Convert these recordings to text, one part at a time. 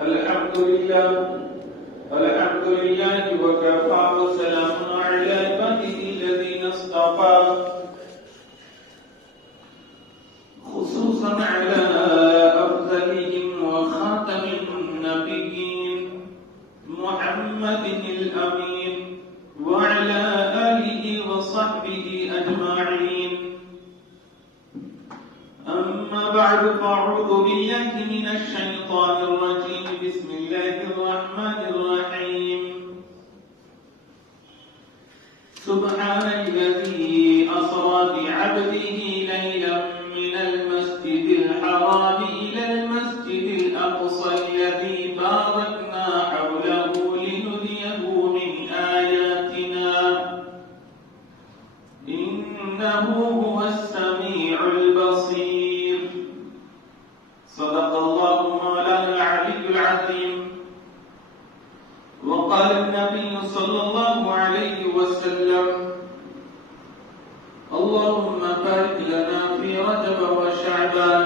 الحمد لله وكفى وسلام على عباده الذين اصطفى خصوصا على أفضلهم وخاتم النبيين محمد الأمين وعلى آله وصحبه أجمعين. أما بعد فأعوذ بالله من الشيطان الرجيم. بسم الله الرحمن الرحيم. سبحان الذي أسرى بعبده ليلا من المسجد الحرام إلى المسجد الأقصى الذي باركنا حوله لنريه من آياتنا إنه هو السميع البصير. صدق الله مولانا العلي العظيم. وقال النبي صلى الله عليه وسلم: اللهم بارك لنا في رجب وشعبان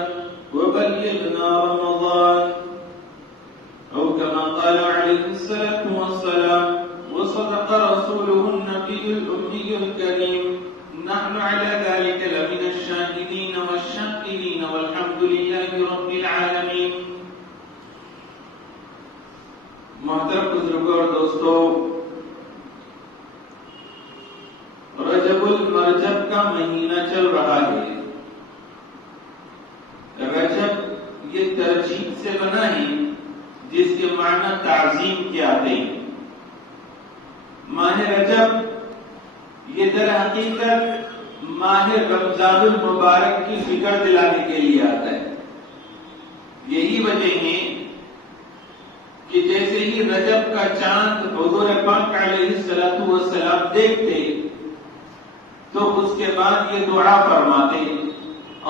وبلغنا رمضان، أو كما قال عليه الصلاة والسلام. وصدق رسوله النبي الأمي الكريم. نحن على ذلك لمن الشاهدين والشاكرين والحمد لله رب العالمين. محترم بزرگوں اور دوستوں، رجب المرجب کا مہینہ چل رہا ہے. رجب یہ ترجیب سے بنا ہے جس کے معنی تعظیم کے آتے ہیں. ماہ رجب یہ در حقیقت ماہ رمضان المبارک کی فکر دلانے کے لیے آتا ہے. یہی وجہ ہے کہ جیسے ہی رجب کا چاند حضور پاک علیہ الصلوۃ والسلام دیکھتے تو اس کے بعد یہ دعا فرماتے: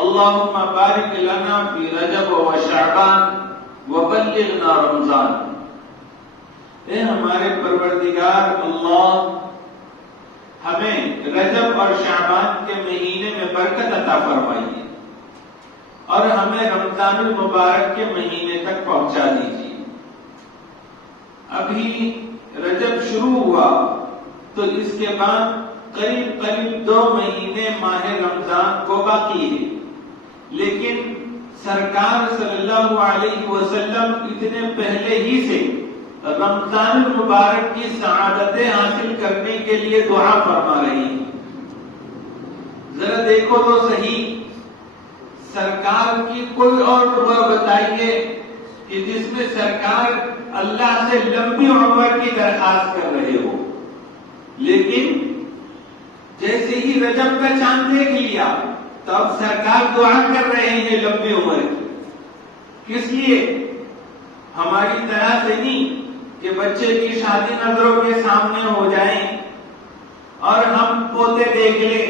اللہم بارک لنا فی رجب و شعبان وبلغنا رمضان. اے ہمارے پروردگار اللہ، ہمیں رجب اور شعبان کے مہینے میں برکت عطا فرمائیے اور ہمیں رمضان المبارک کے مہینے تک پہنچا دیجیے. ابھی رجب شروع ہوا تو اس کے بعد قریب 2 مہینے ماہ رمضان کو باقی ہے. لیکن سرکار صلی اللہ علیہ وسلم اتنے پہلے ہی سے رمضان المبارک کی سعادتیں حاصل کرنے کے لیے دعا فرما رہی ہیں. ذرا دیکھو تو صحیح، سرکار کی کوئی اور دعا بتائیے کہ جس میں سرکار اللہ سے لمبی عمر کی درخواست کر رہے ہو. لیکن جیسے ہی رجب کا چاند دیکھ لیا تو اب سرکار دعا کر رہے ہیں لمبی عمر کی. کس لیے؟ ہماری طرح سے نہیں کہ بچے کی شادی نظروں کے سامنے ہو جائیں اور ہم پوتے دیکھ لیں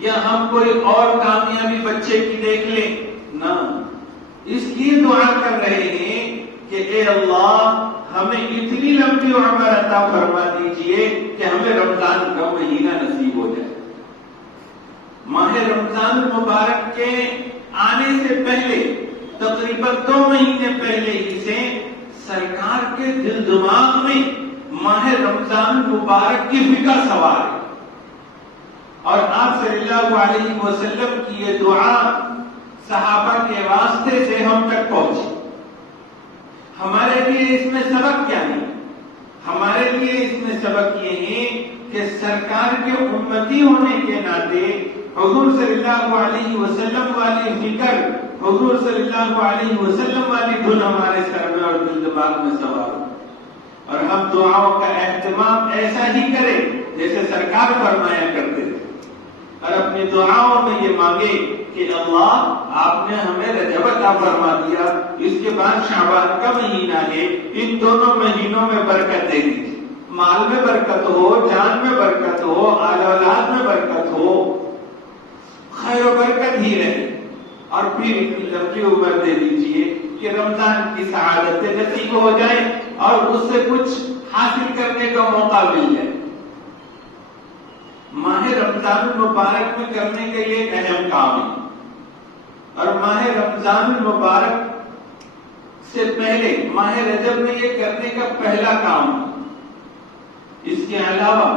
یا ہم کوئی اور کامیابی بچے کی دیکھ لیں. نہ، اس لیے دعا کر رہے ہیں کہ اے اللہ ہمیں اتنی لمبی عمر عطا فرما دیجئے کہ ہمیں رمضان کا مہینہ نصیب ہو جائے. ماہ رمضان المبارک کے آنے سے پہلے تقریباً 2 مہینے پہلے ہی سے سرکار کے دل دماغ میں ماہ رمضان المبارک کی فکر سوار ہے اور آپ صلی اللہ علیہ وسلم کی یہ دعا صحابہ کے واسطے سے ہم تک پہنچی. ہمارے لیے اس میں سبق کیا ہے؟ ہمارے لیے اس میں سبق یہ ہے کہ سرکار کے امتی ہونے کے ناطے حضور صلی اللہ علیہ وسلم والی فکر، حضور صلی اللہ علیہ وسلم والی دھن ہمارے سر میں اور دل دماغ میں سوار ہو اور ہم دعاؤں کا اہتمام ایسا ہی کریں جیسے سرکار فرمایا کرتے تھے اور اپنی دعاؤں میں یہ مانگے کہ اللہ آپ نے ہمیں رجب عطا فرما دیا، اس کے بعد شعبان کا مہینہ ہے، ان دونوں مہینوں میں برکت دے دیجیے. مال میں برکت ہو، جان میں برکت ہو، آل اولاد میں برکت ہو، خیر و برکت ہی رہے اور پھر اتنی لمبی عمر دے دیجیے کہ رمضان کی سعادتیں نصیب ہو جائیں اور اس سے کچھ حاصل کرنے کا موقع مل جائے. ماہ رمضان المبارک میں کرنے کا یہ اہم کام ہے. اور ماہ رمضان المبارک سے پہلے ماہ رجب میں یہ کرنے کا پہلا کام. اس کے علاوہ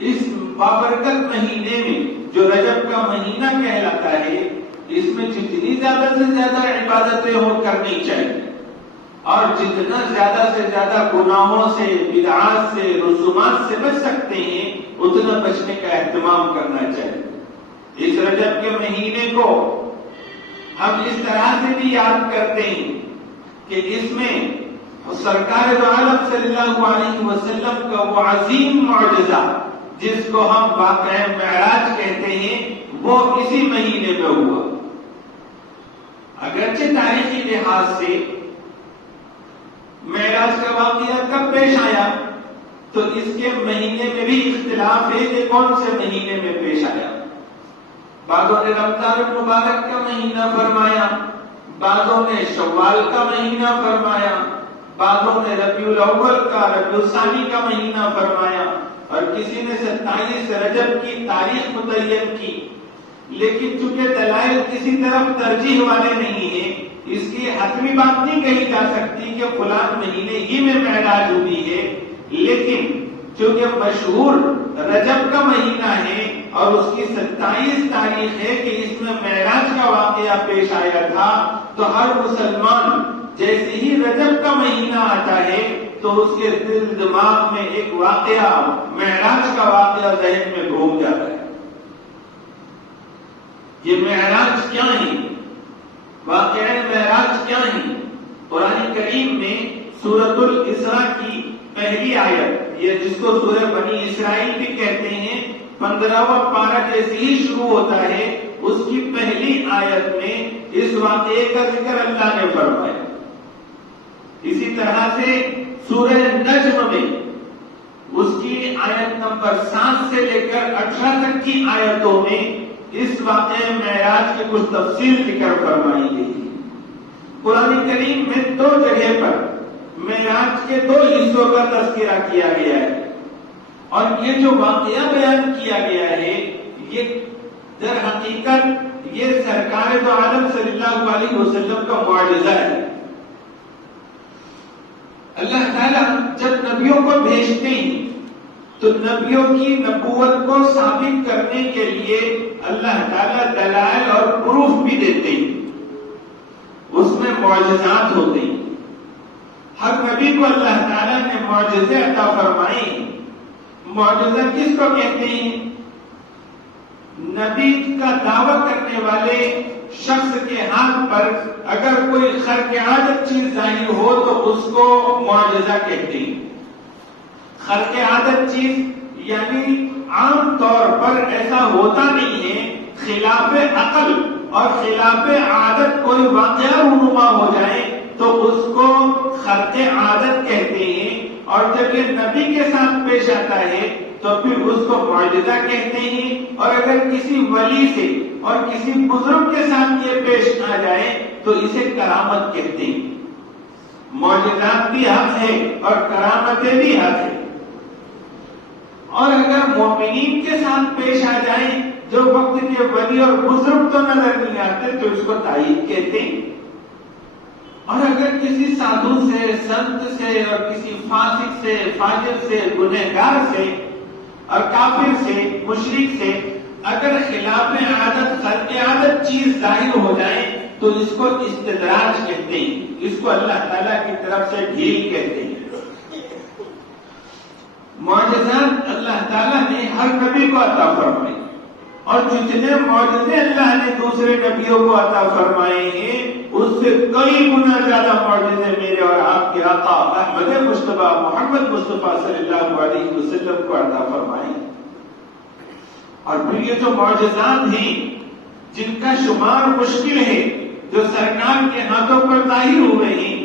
اس بابرکت مہینے میں جو رجب کا مہینہ کہلاتا ہے اس میں جتنی زیادہ سے زیادہ عبادتیں کرنی چاہیے اور جتنا زیادہ سے زیادہ گناہوں سے بدعات سے رسومات سے بچ سکتے ہیں اتنا بچنے کا اہتمام کرنا چاہیے. اس رجب کے مہینے کو ہم اس طرح سے بھی یاد کرتے ہیں کہ اس میں سرکار دو عالم صلی اللہ علیہ وسلم کا وہ عظیم معجزہ جس کو ہم واقعہ معراج کہتے ہیں وہ اسی مہینے میں ہوا. اگرچہ تاریخی لحاظ سے معراج کا واقعہ کب پیش آیا تو اس کے مہینے میں بھی اختلاف ہے کہ کون سے مہینے میں پیش آیا. بعضوں نے رمضان المبارک کا مہینہ فرمایا, بعضوں نے شوال کا مہینہ فرمایا, بعضوں نے ربیع الاول کا ربیع الثانی کا مہینہ فرمایا اور کسی نے 27 رجب کی تاریخ متعین کی. لیکن چونکہ دلائل کسی طرف ترجیح والے نہیں ہیں اس کی حتمی بات نہیں کہی جا سکتی کہ فلاں مہینے ہی میں معراج ہوئی ہے. لیکن چونکہ مشہور رجب کا مہینہ ہے اور اس کی 27 تاریخ ہے کہ اس میں معراج کا واقعہ پیش آیا تھا تو ہر مسلمان جیسے ہی رجب کا مہینہ آتا ہے تو اس کے دل دماغ میں ایک واقعہ معراج کا واقعہ ذہن میں گھوم جاتا ہے. یہ معراج کیا ہے؟ واقعہ معراج کیا ہے؟ قرآن کریم میں سورۃ الاسراء کی پہلی آیت یہ جس کو سورہ بنی اسرائیل بھی کہتے ہیں 15واں پارہ جیسے ہی شروع ہوتا ہے اس کی پہلی آیت میں اس واقعے کا ذکر اللہ نے فرمایا. اسی طرح سے سورہ نجم میں اس کی آیت نمبر 7 سے لے کر 18 تک کی آیتوں میں اس واقعے معراج کی کچھ تفصیل ذکر فرمائی گئی ہے. قرآن کریم میں 2 جگہ پر معراج کے 2 حصوں کا تذکرہ کیا گیا ہے اور یہ جو واقعہ بیان کیا گیا ہے یہ در حقیقت یہ سرکار دو عالم صلی اللہ علیہ وسلم کا معجزہ ہے. اللہ تعالیٰ جب نبیوں کو بھیجتے ہیں تو نبیوں کی نبوت کو ثابت کرنے کے لیے اللہ تعالیٰ دلائل اور پروف بھی دیتے ہیں. اس میں معجزات ہوتے ہیں. ہر نبی کو اللہ تعالیٰ نے معجزے عطا فرمائے ہیں. معجزہ کس کو کہتے ہیں؟ نبی کا دعویٰ کرنے والے شخص کے ہاتھ پر اگر کوئی خرق عادت چیز ظاہر ہو تو اس کو معجزہ کہتے ہیں. خرق عادت چیز یعنی عام طور پر ایسا ہوتا نہیں ہے, خلاف عقل اور خلاف عادت کوئی واقعہ رونما ہو جائے تو اس کو خرق عادت کہتے ہیں. اور جب یہ نبی کے ساتھ پیش آتا ہے تو پھر اس کو معجزہ کہتے ہیں. اور اگر کسی ولی سے اور کسی بزرگ کے ساتھ یہ پیش آ جائے تو اسے کرامت کہتے ہیں. معجزات بھی حق ہے اور کرامتیں بھی حق ہے. اور اگر مومنین کے ساتھ پیش آ جائیں جو وقت کے ولی اور بزرگ تو نظر نہیں آتے تو اس کو تائید کہتے ہیں. اور اگر کسی سادھو سے, سنت سے اور کسی فاسق سے, فاجر سے, گنہگار سے اور کافر سے, مشرک سے اگر خلاف عادت خرق عادت چیز ظاہر ہو جائے تو اس کو استدراج کہتے ہیں. اس کو اللہ تعالیٰ کی طرف سے ڈھیل کہتے ہیں. معجزات اللہ تعالیٰ نے ہر نبی کو عطا فرمائے اور جتنے معجزے اللہ نے دوسرے نبیوں کو عطا فرمائے ہیں اس سے کئی گنا زیادہ معجزے میرے اور آپ کے آقا احمد مصطفیٰ محمد مصطفیٰ صلی اللہ علیہ وسلم کو عطا فرمائے. اور پھر یہ جو معجزات ہیں جن کا شمار مشکل ہے جو سرکار کے ہاتھوں پر ظاہر ہوئے ہیں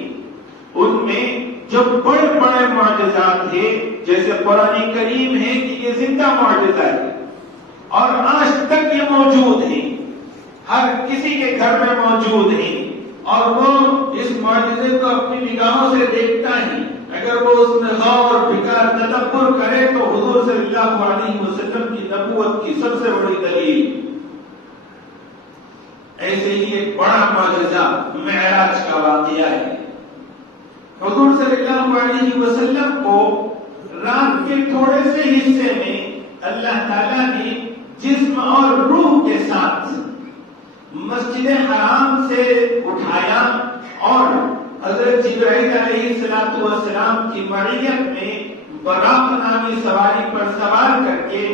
ان میں جو بڑے بڑے معجزات ہیں جیسے قرآن کریم ہے کہ یہ زندہ معجزہ ہے اور آج تک یہ موجود ہیں, ہر کسی کے گھر میں موجود ہیں اور وہ اس معجزے کو اپنی نگاہوں سے دیکھتا ہے. اگر وہ اس میں غور فکر تدبر کرے تو حضور صلی اللہ علیہ وسلم کی نبوت کی سب سے بڑی دلیل. ایسے ہی ایک بڑا معجزہ معراج کا واقعہ ہے. حضور صلی اللہ علیہ وسلم کو رات کے تھوڑے سے حصے میں اللہ تعالیٰ نے جسم اور روح کے ساتھ مسجد حرام سے اٹھایا اور حضرت جبرائیل علیہ السلام کی معیت میں براق نامی سواری پر سوار کر کے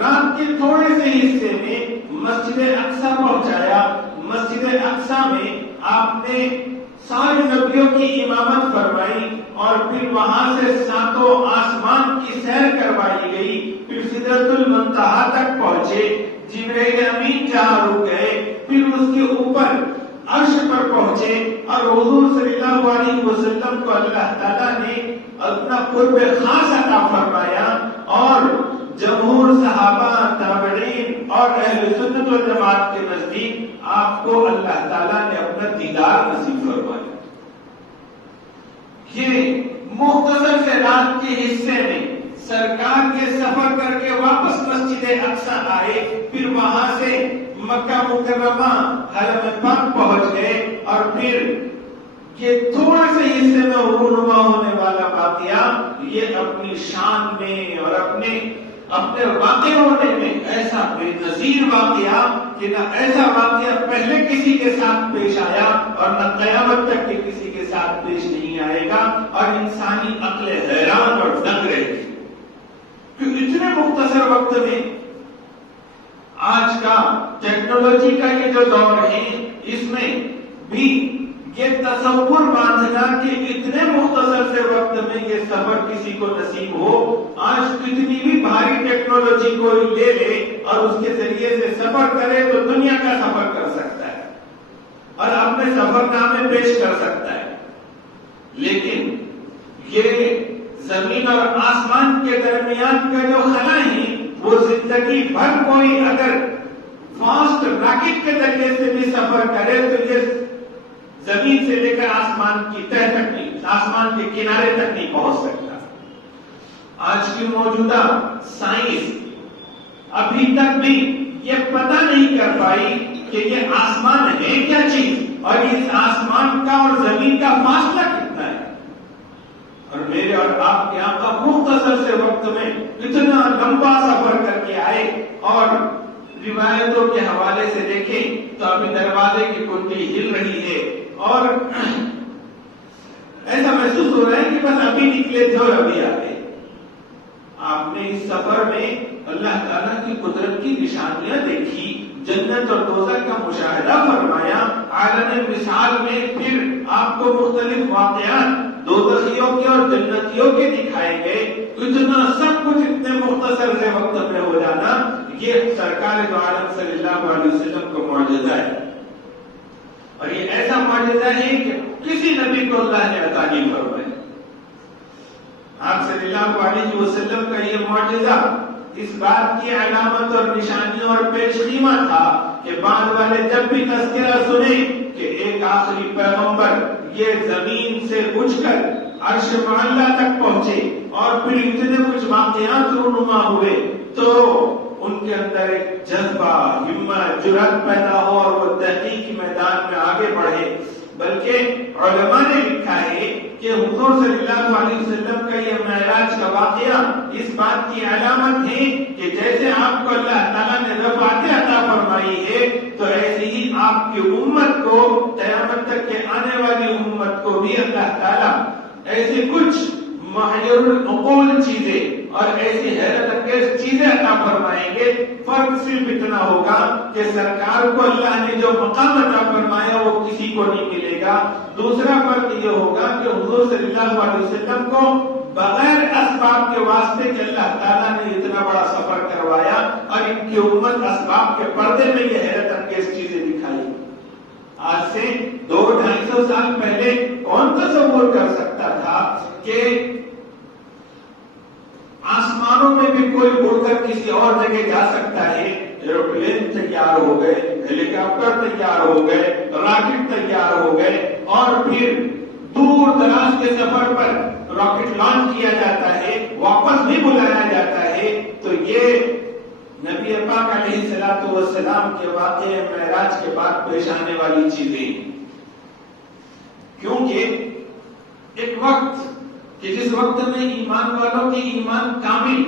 رات کے تھوڑے سے حصے میں مسجد اقصی پہنچایا. مسجد اقصی میں آپ نے سارے نبیوں کی امامت فرمائی اور پھر وہاں سے 7 آسمان کی سیر کروائی گئی. پھر سدرۃ المنتہا تک پہنچے. جبرائیل امین جہاں رک گئے پھر اس کے اوپر عرش پر پہنچے اور حضور صلی اللہ علیہ وسلم کو اللہ تعالیٰ نے اپنا قرب خاص عطا فرمایا اور جمہور صحابہ تابعین اور اہل سنت والجماعت کے نزدیک آپ کو اللہ تعالیٰ نے اپنا دیدار نصیب فرمایا. یہ مختصر سے رات کے حصے میں سرکار کے سفر کر کے واپس مسجد اقصی آئے. پھر وہاں سے مکہ مکرمہ حرم پاک پہنچ گئے اور پھر یہ تھوڑے سے حصے میں رونما ہونے والا واقعہ یہ اپنی شان میں اور اپنے واقع ہونے میں ایسا بے نظیر واقعہ کہ نہ ایسا واقعہ پہلے کسی کے ساتھ پیش آیا اور نہ قیامت تک کے کسی کے ساتھ پیش نہیں آئے گا اور انسانی عقل حیران اور دنگ رہے گی. اتنے مختصر وقت میں آج کا ٹیکنالوجی کا یہ جو دور ہے اس میں بھی یہ تصور باندھنا کہ اتنے مختصر سے وقت میں یہ سفر کسی کو نصیب ہو. آج کتنی بھی بھاری ٹیکنالوجی کو لے لے اور اس کے ذریعے سے سفر کرے تو دنیا کا سفر کر سکتا ہے اور اپنے سفر نامے پیش کر سکتا ہے. لیکن یہ زمین اور آسمان کے درمیان کا جو خلا ہے وہ زندگی بھر کوئی اگر فاسٹ راکٹ کے ذریعے سے بھی سفر کرے تو یہ زمین سے لے کر آسمان کی تہ تک نہیں, آسمان کے کنارے تک نہیں پہنچ سکتا. آج کی موجودہ سائنس ابھی تک بھی یہ پتہ نہیں کر پائی کہ یہ آسمان ہے کیا چیز اور اس آسمان کا اور زمین کا فاصلہ کتنا ہے. اور میرے اور آپ کے آقا مختصر سے وقت میں اتنا لمبا سفر کر کے آئے اور روایتوں کے حوالے سے دیکھیں تو ابھی دروازے کی کنڈی ہل رہی ہے اور ایسا محسوس ہو رہا ہے کہ بس ابھی نکلے تھے اور ابھی آ گئے. آپ نے اس سفر میں اللہ تعالیٰ کی قدرت کی نشانیاں دیکھی, جنت اور دوزخ کا مشاہدہ فرمایا. عالم مثال میں پھر آپ کو مختلف واقعات دوزخیوں کے اور جنتیوں کے دکھائے گئے. اتنا سب کچھ اتنے مختصر سے وقت میں ہو جانا یہ سرکار دو عالم صلی اللہ علیہ وسلم کو معجزہ ہے اور یہ ایسا معجزہ ہے کہ کسی نبی کو اللہ نے عطا نہیں فرمایا. آپ صلی اللہ علیہ وسلم کا یہ معجزہ اس بات کی علامت اور نشانی اور پیش خیمہ تھا کہ بعد والے جب بھی تذکرہ سنیں کہ ایک آخری پیغمبر یہ زمین سے اٹھ کر عرش معلیٰ تک پہنچے اور پھر اتنے کچھ واقعات رونما ہوئے تو ان کے اندر ایک جذبہ, ہمت, جرأت پیدا ہو اور وہ تحقیق کی میدان میں آگے بڑھے. بلکہ علماء نے لکھا ہے کہ حضور صلی اللہ علیہ وسلم کا یہ معراج کا واقعہ اس بات کی علامت ہے کہ جیسے آپ کو اللہ تعالیٰ نے رفعت عطا فرمائی ہے تو ایسے ہی آپ کی امت کو, قیامت تک کے آنے والی امت کو بھی اللہ تعالیٰ ایسے کچھ محیر العقول چیزیں اور ایسی حیرت انگیز چیزیں عطا فرمائیں گے. فرق صرف اتنا ہوگا کہ سرکار کو اللہ نے جو مقام عطا فرمایا وہ کسی کو نہیں ملے گا. دوسرا فرق یہ ہوگا کہ حضور صلی اللہ علیہ وسلم کو بغیر اسباب کے واسطے کہ اللہ تعالیٰ نے اتنا بڑا سفر کروایا اور ان کی امت اسباب کے پردے میں یہ حیرت انگیز چیزیں دکھائی. آج سے 200-250 سال پہلے کون تصور کر سکتا تھا کہ آسمانوں میں بھی کوئی اڑ کر کسی اور جگہ جا سکتا ہے. ایروپلین تیار ہو گئے, ہیلی کاپٹر تیار ہو گئے, راکٹ تیار ہو گئے اور پھر دور دراز کے سفر پر راکٹ لانچ کیا جاتا ہے, واپس بھی بلایا جاتا ہے. تو یہ نبی پاک علیہ الصلوۃ والسلام کے واقعے معراج کے بعد پیش آنے والی چیزیں, کیونکہ ایک وقت جس وقت میں ایمان والوں کے ایمان کامل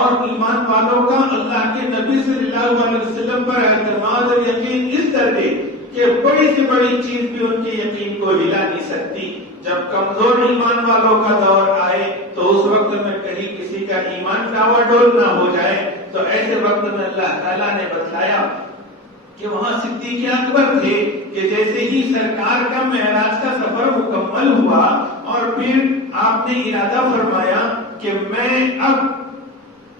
اور ایمان والوں کا اللہ کے نبی صلی اللہ علیہ وسلم پر اعتماد اور یقین اس درجے کہ بڑی سے بڑی چیز بھی ان کے یقین کو ہلا نہیں سکتی، جب کمزور ایمان والوں کا دور آئے تو اس وقت میں کہیں کسی کا ایمان ڈاوا ڈول نہ ہو جائے، تو ایسے وقت میں اللہ تعالیٰ نے بتلایا کہ وہاں صدیق اکبر تھے کہ جیسے ہی سرکار کا معراج کا سفر مکمل ہوا اور پھر آپ نے ارادہ فرمایا کہ میں اب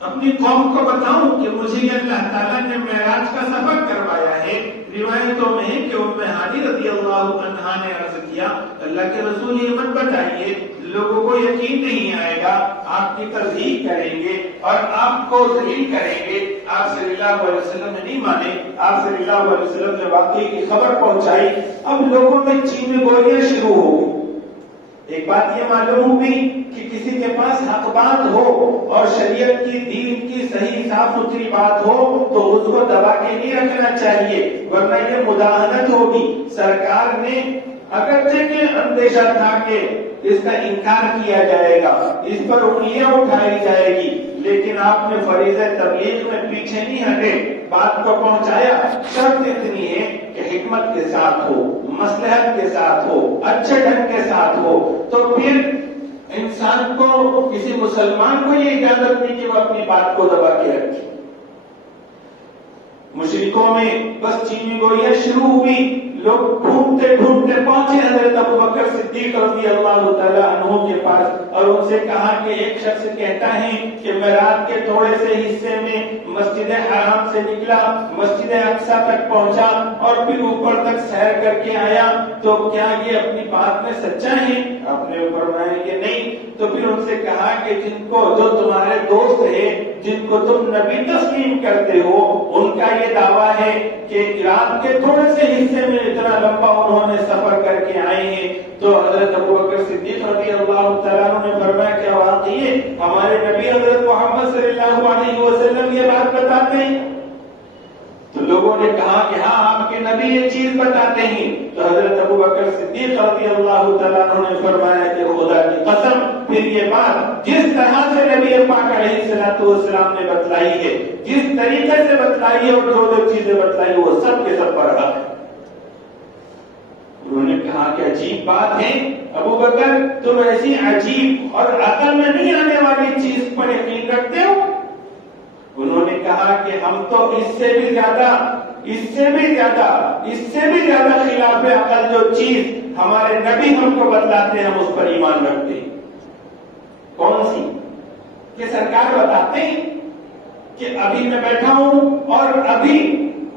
اپنی قوم کو بتاؤں کہ مجھے اللہ تعالیٰ نے معراج کا سفر کروایا ہے۔ روایتوں میں ہے کہ ام ہانی رضی اللہ عنہا نے عرض کیا اللہ کے رسول یہ مت بتائیے، لوگوں کو یقین نہیں آئے گا، آپ کی تصدیق کریں گے اور آپ کو ذلیل کریں گے۔ آپ صلی اللہ علیہ وسلم نے نہیں مانے، آپ صلی اللہ علیہ وسلم نے واقعی کی خبر پہنچائی۔ اب لوگوں میں چین گولیاں شروع ہو گئی۔ ایک بات یہ معلوم ہوئی کہ کسی کے پاس حق بات ہو اور شریعت کی دین کی صحیح صاف ستھری بات ہو تو اس کو دبا کے نہیں رکھنا چاہیے، ورنہ یہ مداہنت ہوگی۔ سرکار نے اگرچہ کہ اندیشہ تھا کہ اس کا انکار کیا جائے گا، اس پر انگلیاں اٹھائی جائے گی، لیکن آپ نے فریضہ تبلیغ میں پیچھے نہیں ہٹے، بات کو پہنچایا۔ شرط اتنی ہے کہ حکمت کے ساتھ ہو، مصلحت کے ساتھ ہو، اچھے ڈھنگ کے ساتھ ہو، تو پھر انسان کو، کسی مسلمان کو یہ اجازت نہیں کہ وہ اپنی بات کو دبا کے رکھے۔ مشرکوں میں بس چینی گوئیاں شروع ہوئی، لوگ ڈھونڈتے ڈھونڈتے پہنچے حضرت ابوبکر صدیق رضی اللہ تعالیٰ عنہ کے پاس اور ان سے کہا کہ ایک شخص کہتا ہے کہ میں رات کے تھوڑے سے حصے میں مسجد حرام سے نکلا، مسجد اقصی تک پہنچا اور پھر اوپر تک سیر کر کے آیا، تو کیا یہ اپنی بات میں سچا ہے؟ آپ نے فرمایا کہ نہیں۔ تو پھر ان سے کہا کہ جن کو، جو تمہارے دوست ہے، جن کو تم نبی تسلیم کرتے ہو، ان کا یہ دعویٰ ہے کہ رات کے تھوڑے سے حصے میں اتنا لمبا انہوں نے سفر کر کے آئے ہیں۔ تو حضرت ابوبکر صدیق رضی اللہ تعالیٰ عنہ نے فرمایا کیا واقعی ہے ہمارے نبی حضرت محمد صلی اللہ علیہ وسلم یہ بات بتاتے ہیں؟ تو لوگوں نے کہا کہ ہاں آپ کے نبی یہ چیز بتاتے ہیں۔ تو حضرت ابوبکر صدیق رضی اللہ تعالیٰ عنہ نے فرمایا کہ خدا کی قسم، پھر یہ بات جس طرح سے نبی پاک علیہ الصلوۃ والسلام نے بتلائی ہے، جس طریقے سے بتلائی ہے اور جو چیزیں بتلائی وہ سب کے سب پر حق ہے۔ انہوں نے کہا کہ عجیب بات ہے ابوبکر، تم ایسی عجیب اور عقل میں نہیں آنے والی چیز پر یقین رکھتے ہو؟ انہوں نے کہا کہ ہم تو اس سے بھی زیادہ خلاف عقل جو چیز ہمارے نبی ہم کو بتلاتے ہیں ہم اس پر ایمان رکھتے ہیں۔ کون سی؟ کہ سرکار بتاتے ہیں کہ ابھی میں بیٹھا ہوں اور ابھی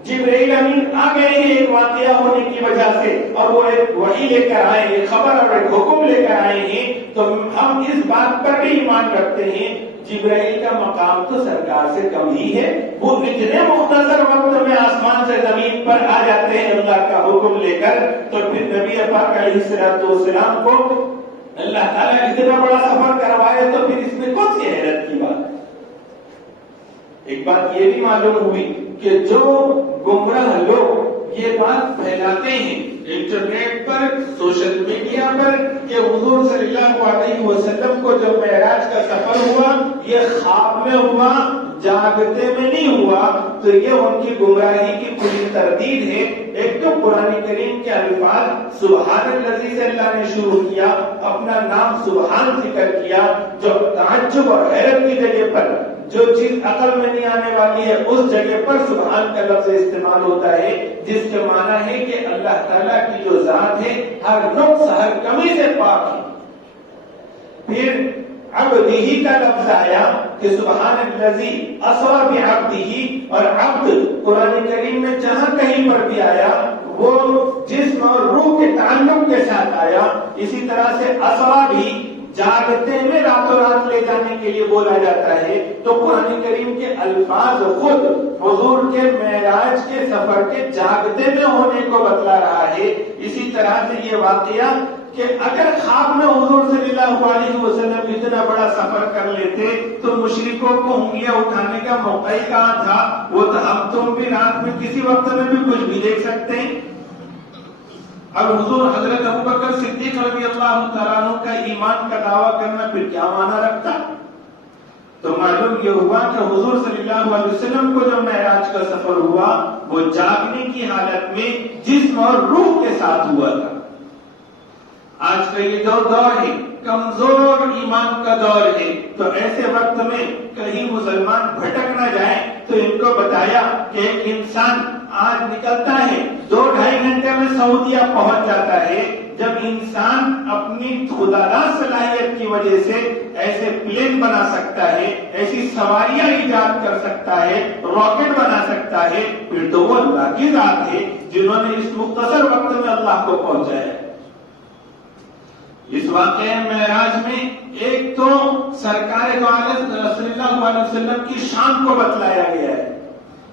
جبرائیل امین آ گئے ہیں ایک واقعہ ہونے کی وجہ سے، اور وہ ایک وحی لے کر آئے، ایک خبر اور ایک حکم لے کر آئے ہیں، تو ہم اس بات پر بھی ایمان رکھتے ہیں جبرائیل کا مقام تو سرکار سے کم ہی ہے، وہ اتنے مختصر وقت میں آسمان سے زمین پر آ جاتے ہیں اللہ کا حکم لے کر۔ تو پھر نبی پاک علیہ الصلوۃ والسلام کو اللہ تعالیٰ اتنا بڑا سفر کروائے تو پھر اس میں کون سی حیرت کی بات ہے؟ ایک بات یہ بھی معلوم ہوئی کہ جو گمراہ لوگ یہ بات پھیلاتے ہیں انٹرنیٹ پر، سوشل میڈیا پر کہ حضور صلی اللہ علیہ وسلم کو جب معراج کا سفر ہوا یہ خواب میں ہوا، جاگتے میں نہیں ہوا، تو یہ ان کی گمراہی کی پوری تردید ہے۔ ایک تو قرآن کریم کے الفاظ سبحان الذی سے اللہ نے شروع کیا، اپنا نام سبحان ذکر کیا، جو تعجب اور حیرت کی جگہ پر، جو چیز عقل میں نہیں آنے والی ہے اس جگہ پر سبحان کا لفظ استعمال ہوتا ہے، جس کے معنی ہے کہ اللہ تعالیٰ کی جو ذات ہے ہر نقص ہر کمی سے پاک ہے۔ پھر عبدہ کا لفظ آیا کہ سبحان الذی اسری بعبدہ، اور عبد قرآن کریم میں جہاں کہیں پر بھی آیا وہ جسم اور روح کے تعلق کے ساتھ آیا۔ اسی طرح سے اسرا بھی جاگتے میں راتوں رات لے جانے کے لیے بولا جاتا ہے، تو قرآن کریم کے الفاظ خود حضور کے معراج کے سفر کے جاگتے میں ہونے کو بتلا رہا ہے۔ اسی طرح سے یہ واقعہ کہ اگر خواب میں حضور صلی اللہ علیہ وسلم اتنا بڑا سفر کر لیتے تو مشرکوں کو انگلیاں اٹھانے کا موقع ہی کہاں تھا؟ وہ تو ہم تم بھی رات میں کسی وقت میں بھی کچھ بھی دیکھ سکتے ہیں۔ اب حضور حضرت ابوبکر صدیق رضی اللہ تعالیٰ عنہ کا ایمان کا دعویٰ کرنا پھر کیا معنی رکھتا؟ تو معلوم یہ ہوا کہ حضور صلی اللہ علیہ وسلم کو جب معراج کا سفر ہوا وہ جاگنے کی حالت میں جسم اور روح کے ساتھ ہوا تھا. آج کا یہ جو دور ہے کمزور ایمان کا دور ہے، تو ایسے وقت میں کہیں مسلمان بھٹک نہ جائے تو ان کو بتایا کہ ایک انسان آج نکلتا ہے 2-2.5 گھنٹے میں سعودیہ پہنچ جاتا ہے. جب انسان اپنی خودداد صلاحیت کی وجہ سے ایسے پلین بنا سکتا ہے، ایسی سواریاں ایجاد کر سکتا ہے، راکٹ بنا سکتا ہے، پھر تو وہ اللہ کی ذات ہے جنہوں نے اس مختصر وقت میں اللہ کو پہنچایا. اس واقعہ معراج میں ایک تو سرکار دو عالم صلی اللہ علیہ وسلم کی شان کو بتلایا گیا ہے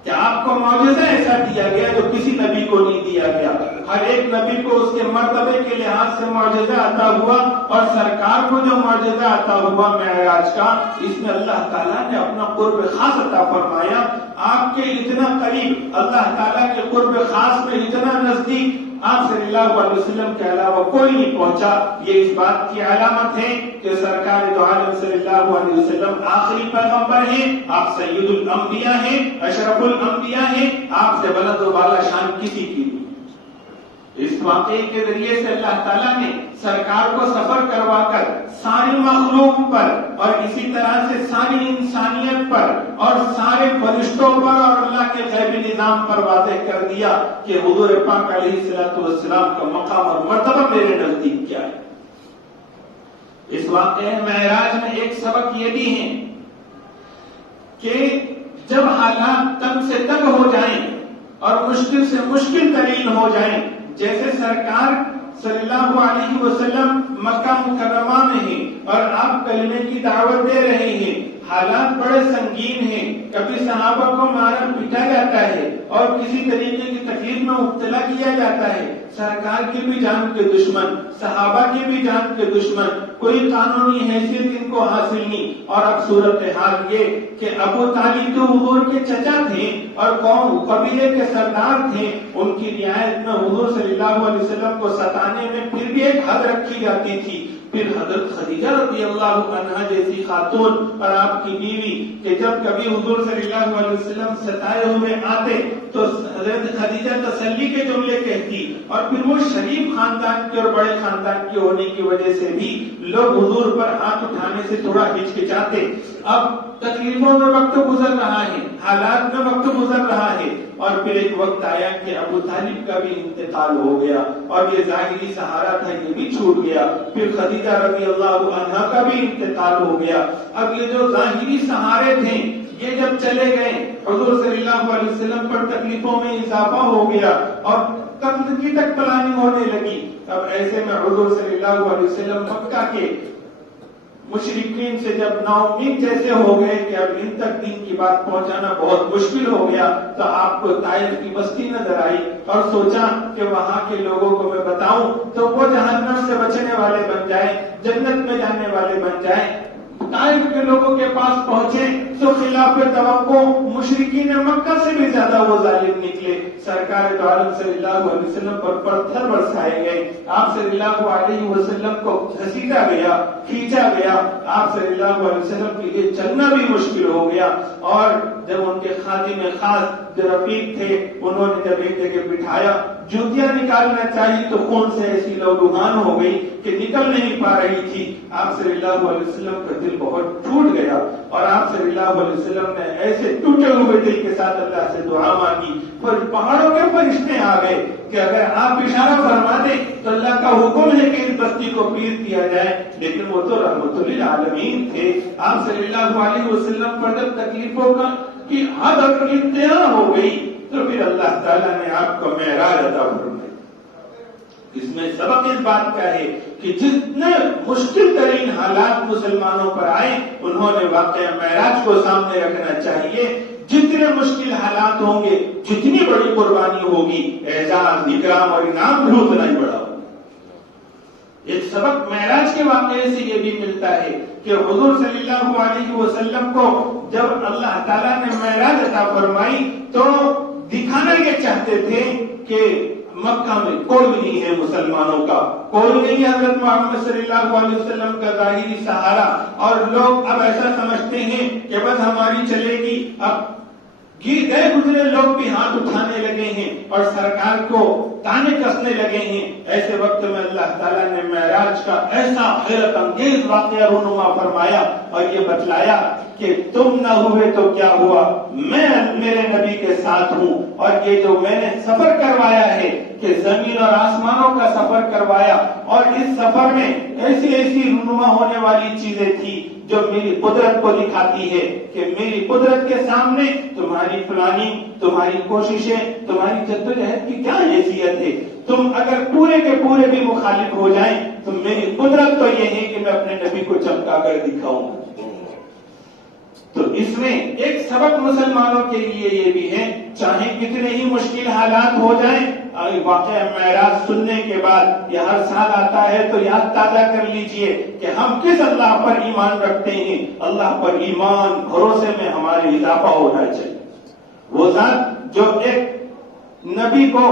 کہ آپ کو معجزہ ایسا دیا گیا جو کسی نبی کو نہیں دیا گیا. ہر ایک نبی کو اس کے مرتبے کے لحاظ سے معجزہ عطا ہوا، اور سرکار کو جو معجزہ عطا ہوا معراج کا، اس میں اللہ تعالیٰ نے اپنا قرب خاص عطا فرمایا. آپ کے اتنا قریب، اللہ تعالیٰ کے قرب خاص میں اتنا نزدیک آپ صلی اللہ علیہ وسلم کے علاوہ کوئی نہیں پہنچا. یہ اس بات کی علامت ہے کہ سرکار دو عالم صلی اللہ علیہ وسلم آخری پیغمبر ہیں، آپ سید الانبیاء ہیں، اشرف الانبیاء ہیں، آپ سے بلند و بالا شان کسی کی نہیں. اس واقعے کے ذریعے سے اللہ تعالیٰ نے سرکار کو سفر کروا کر ساری مخلوق پر اور اسی طرح سے ساری انسانیت پر اور سارے فرشتوں پر اور اللہ کے غیبی نظام پر واضح کر دیا کہ حضور پاک علیہ الصلوۃ والسلام کا مقام اور مرتبہ میرے نزدیک کیا ہے. اس واقعے معراج میں ایک سبق یہ بھی ہے کہ جب حالات تنگ سے تنگ ہو جائیں اور مشکل سے مشکل ترین ہو جائیں، جیسے سرکار صلی اللہ علیہ وسلم مکہ مکرمہ میں ہیں اور آپ کلمے کی دعوت دے رہے ہیں، حالات بڑے سنگین ہیں، کبھی صحابہ کو مارا پیٹا جاتا ہے اور کسی طریقے کی تکلیف میں مبتلا کیا جاتا ہے. سرکار کی بھی جان کے دشمن، صحابہ کی بھی جان کے دشمن، کوئی قانونی حیثیت ان کو حاصل نہیں. اور اب صورتحال یہ کہ ابو طالب تو حضور کے چچا تھے اور قوم قبیلے کے سردار تھے، ان کی رعایت میں حضور صلی اللہ علیہ وسلم کو ستانے میں پھر بھی ایک حد رکھی جاتی تھی. پھر حضرت خدیجہ رضی اللہ عنہا جیسی خاتون اور آپ کی بیوی کہ جب کبھی حضور صلی اللہ علیہ وسلم ستائے ہوئے آتے تو حضرت خدیجہ تسلی کے جملے کہتی، اور پھر وہ شریف خاندان کے اور بڑے خاندان کے ہونے کی وجہ سے بھی لوگ حضور پر ہاتھ اٹھانے سے تھوڑا ہچکچاتے. اب تکلیفوں میں وقت گزر رہا ہے، حالات میں وقت گزر رہا ہے، اور پھر ایک وقت آیا کہ ابو طالب کا بھی انتقال ہو گیا اور یہ ظاہری سہارا تھا یہ بھی چھوٹ گیا. پھر خدیجہ رضی اللہ عنہا کا بھی انتقال ہو گیا. اب یہ جو ظاہری سہارے تھے یہ جب چلے گئے، حضور صلی اللہ علیہ وسلم پر تکلیفوں میں اضافہ ہو گیا اور قتل کی تک پلاننگ ہونے لگی. اب ایسے میں حضور صلی اللہ علیہ وسلم مکہ کے مشرکین سے جب نا امید جیسے ہو گئے کہ اب ان تک دین کی بات پہنچانا بہت مشکل ہو گیا، تو آپ کو طائف کی بستی نظر آئی اور سوچا کہ وہاں کے لوگوں کو میں بتاؤں تو وہ جہنم سے بچنے والے بن جائیں، جنت میں جانے والے بن جائیں. طائف کے لوگوں کے پاس پہنچے تو خلاف توقع مشرکین مکہ سے بھی زیادہ وہ ظالم نکلے. سرکار دو عالم صلی اللہ علیہ وسلم پر پتھر برسائے گئے، آپ صلی اللہ علیہ وسلم کو گھسیٹا گیا، کھینچا گیا، آپ صلی اللہ علیہ وسلم کے لیے چلنا بھی مشکل ہو گیا. اور جب ان کے خادم خاص جو رفیق تھے انہوں نے جب ایک جگہ بٹھایا، جوتیاں نکالنا چاہیے تو خون سے ایسی لہوہان ہو گئی کہ نکل نہیں پا رہی تھی. آپ صلی اللہ علیہ وسلم کا دل بہت ٹوٹ گیا اور آپ صلی اللہ علیہ وسلم نے ایسے ٹوٹے ہوئے دل کے ساتھ اللہ سے دعا مانگی. پہاڑوں کے فرشتے آ گئے کہ اگر آپ اشارہ فرما دیں تو اللہ کا حکم ہے کہ اس بستی کو پیر کیا جائے. لیکن وہ تو رحمت للعالمین تھے. آپ صلی اللہ علیہ وسلم پر جب تکلیفوں کی حد اور انتہا ہو گئی تو پھر اللہ تعالیٰ نے آپ کو معراج عطا فرمایا. اس میں سبق اس بات کا ہے کہ جتنے مشکل ترین حالات مسلمانوں پر آئے انہوں نے واقعہ معراج کو سامنے رکھنا چاہیے. جتنے مشکل حالات ہوں گے، جتنی بڑی قربانی ہوگی، اعزاز، اکرام اور انعام بھی اتنا ہی بڑا ہوگا. ایک سبق معراج کے واقعے سے یہ بھی ملتا ہے کہ حضور صلی اللہ علیہ وسلم کو جب اللہ تعالیٰ نے معراج عطا فرمائی تو دکھانا یہ چاہتے تھے کہ مکہ میں کوئی نہیں ہے مسلمانوں کا، کوئی نہیں ہے حضرت محمد صلی اللہ علیہ وسلم کا ظاہری سہارا، اور لوگ اب ایسا سمجھتے ہیں کہ بس ہماری چلے گی۔ اب گئے گزرے لوگ بھی ہاتھ اٹھانے لگے ہیں اور سرکار کو تانے کسنے لگے ہیں۔ ایسے وقت میں اللہ تعالیٰ نے معراج کا ایسا حیرت انگیز واقعہ رونما فرمایا اور یہ بتلایا کہ تم نہ ہوئے تو کیا ہوا، میں میرے نبی کے ساتھ ہوں، اور یہ جو میں نے سفر کروایا ہے کہ زمین اور آسمانوں کا سفر کروایا، اور اس سفر میں ایسی ایسی رونما ہونے والی چیزیں تھی جو میری قدرت کو دکھاتی ہے کہ میری قدرت کے سامنے تمہاری فلانی، تمہاری کوششیں، تمہاری جدوجہد کی کیا حیثیت ہے۔ تم اگر پورے کے پورے بھی مخالف ہو جائیں تو میری قدرت تو یہ ہے کہ میں اپنے نبی کو چمکا کر دکھاؤں گا۔ تو اس میں ایک سبق مسلمانوں کے لیے یہ بھی ہے، چاہے کتنے ہی مشکل حالات ہو جائیں، واقعہ معراج سننے کے بعد یہ ہر سال آتا ہے تو یاد تازہ کر لیجئے کہ ہم کس اللہ پر ایمان رکھتے ہیں۔ اللہ پر ایمان بھروسے میں ہمارے اضافہ ہونا چاہیے۔ وہ ذات جو ایک نبی کو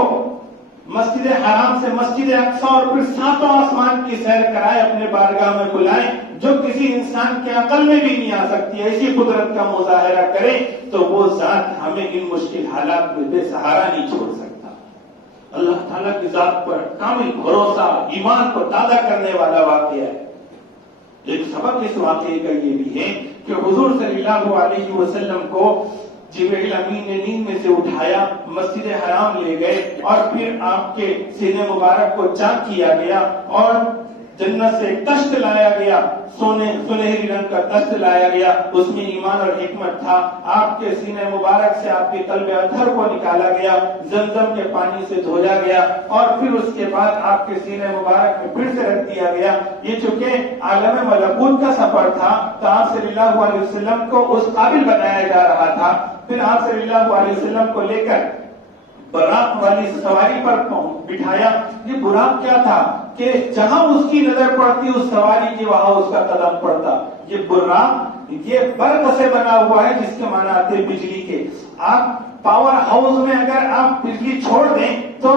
مسجد حرام سے مسجد اقصی اور پھر ساتوں آسمان کی سیر کرائے، اپنے بارگاہ میں بلائے، جو کسی انسان کے عقل میں بھی نہیں آ سکتی، ایسی قدرت کا مظاہرہ کرے، تو وہ ذات ہمیں ان مشکل حالات میں بے سہارا نہیں چھوڑ سکتا۔ اللہ تعالیٰ کی ذات پر کامل بھروسہ ایمان کو تازہ کرنے والا واقعہ ہے۔ ایک سبق اس واقعے کا یہ بھی ہے کہ حضور صلی اللہ علیہ وسلم کو جبرائیل امین نے نیند میں سے اٹھایا، مسجد حرام لے گئے، اور پھر آپ کے سینے مبارک کو چاک کیا گیا اور جنت سے ایک تشت لایا گیا، سنہری رنگ کا تشت لایا گیا، اس میں ایمان اور حکمت تھا۔ آپ کے سینے مبارک سے آپ کے قلب اطہر کو نکالا گیا، زمزم کے پانی سے دھویا گیا، اور پھر اس کے بعد آپ کے سینے مبارک میں پھر سے رکھ دیا گیا۔ یہ چونکہ عالم ملکوت کا سفر تھا تو آپ صلی اللہ علیہ وسلم کو اس قابل بنایا جا رہا تھا۔ پھر آپ صلی اللہ علیہ وسلم کو لے کر براق والی سواری پر بٹھایا۔ یہ براق کیا تھا کہ جہاں اس کی نظر پڑتی اس سواری کی وہاں اس کا قدم پڑتا۔ یہ براق یہ برق سے بنا ہوا ہے، جس کے معنی آتے ہیں بجلی کے۔ آپ پاور ہاؤس میں اگر آپ بجلی چھوڑ دیں تو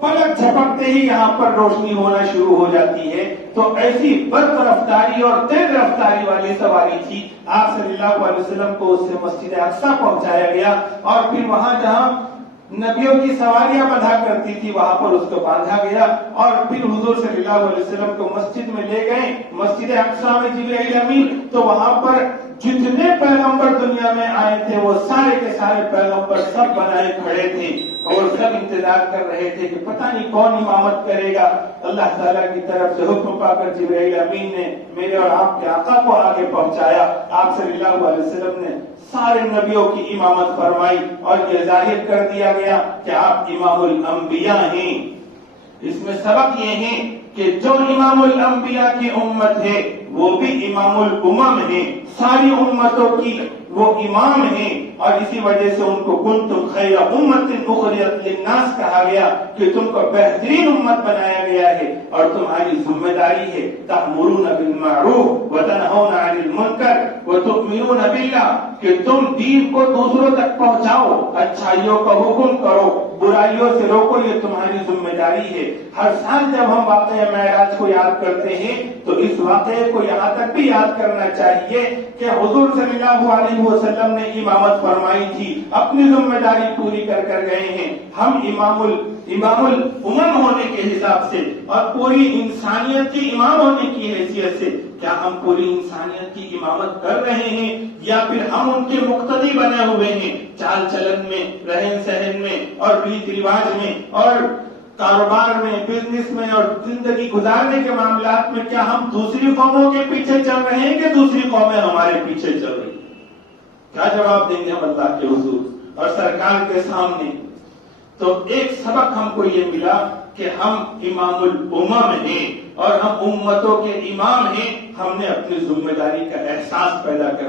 پلک جھپکتے ہی یہاں پر روشنی ہونا شروع ہو جاتی ہے۔ تو ایسی برق رفتاری اور تیز رفتاری والی سواری تھی۔ آپ صلی اللہ علیہ وسلم کو اس سے مسجد اقصی پہنچایا گیا، اور پھر وہاں جہاں نبیوں کی سواریاں بندھا کرتی تھی وہاں پر اس کو باندھا گیا، اور پھر حضور صلی اللہ علیہ وسلم کو مسجد میں لے گئے، مسجد اقصی میں جبرائیل امین۔ تو وہاں پر جتنے پیغمبر دنیا میں آئے تھے وہ سارے کے سارے پیغمبر سب بنائے کھڑے تھے اور سب انتظار کر رہے تھے کہ پتہ نہیں کون امامت کرے گا۔ اللہ تعالیٰ کی طرف سے حکم پا کر جبرائیل امین نے میرے اور آپ کے آقا کو آگے پہنچایا۔ آپ صلی اللہ علیہ وسلم نے سارے نبیوں کی امامت فرمائی اور یہ ظاہر کر دیا گیا کہ آپ امام الانبیاء ہیں۔ اس میں سبق یہ ہے کہ جو امام الانبیاء کی امت ہے وہ بھی امام الامم ہے، ساری امتوں کی وہ امام ہیں، اور اسی وجہ سے ان کو کنتم خیر امت اخرجت للناس کہا گیا کہ تم کو بہترین امت بنایا گیا ہے، اور تمہاری ذمہ داری ہے تأمرون بالمعروف وتنہون عن المنکر وتؤمنون باللہ، کہ تم دین کو دوسروں تک پہنچاؤ، اچھائیوں کا حکم کرو، برائیوں سے روکو، یہ تمہاری ذمہ داری ہے۔ ہر سال جب ہم واقعہ معراج کو یاد کرتے ہیں تو اس واقعے کو یہاں تک بھی یاد کرنا چاہیے کہ حضور صلی اللہ علیہ وسلم نے امامت فرمائی تھی، اپنی ذمہ داری پوری کر کر گئے ہیں۔ ہم امام الامم ہونے کے حساب سے اور پوری انسانیت کی امام ہونے کی حیثیت سے کیا ہم پوری انسانیت کی امامت کر رہے ہیں، یا پھر ہم ان کے مقتدی بنے ہوئے ہیں؟ چال چلن میں، رہن سہن میں، اور ریت رواج میں، اور کاروبار میں، بزنس میں، اور زندگی گزارنے کے معاملات میں کیا ہم دوسری قوموں کے پیچھے چل رہے ہیں کہ دوسری قومیں ہمارے پیچھے چل رہی ہیں؟ کیا جواب دیں گے ہم اللہ کے حضور اور سرکار کے سامنے؟ تو ایک سبق ہم کو یہ ملا کہ ہم امام الامم ہیں اور ہم امتوں کے امام ہیں۔ ہم نے اپنی ذمہ داری کا احساس پیدا کر